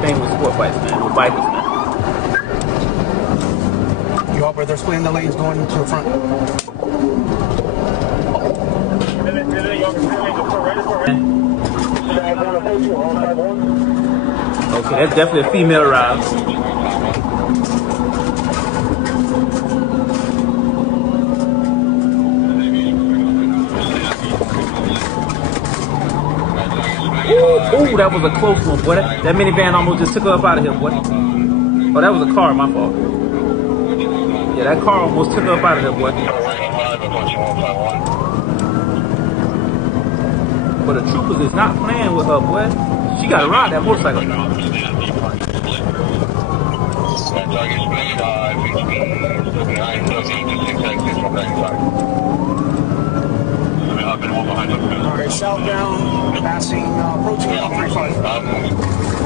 Thing with sport bikes, man, with bikers, man. You all, they're splitting the lanes going to the front. Okay, that's definitely a female ride. Ooh, that was a close one, boy. That minivan almost just took her up out of here, boy. Oh, that was a car, my fault. Yeah, that car almost took her up out of here, boy. But the troopers is not playing with her, boy. She got to ride that motorcycle. All right, southbound, passing approaching 35.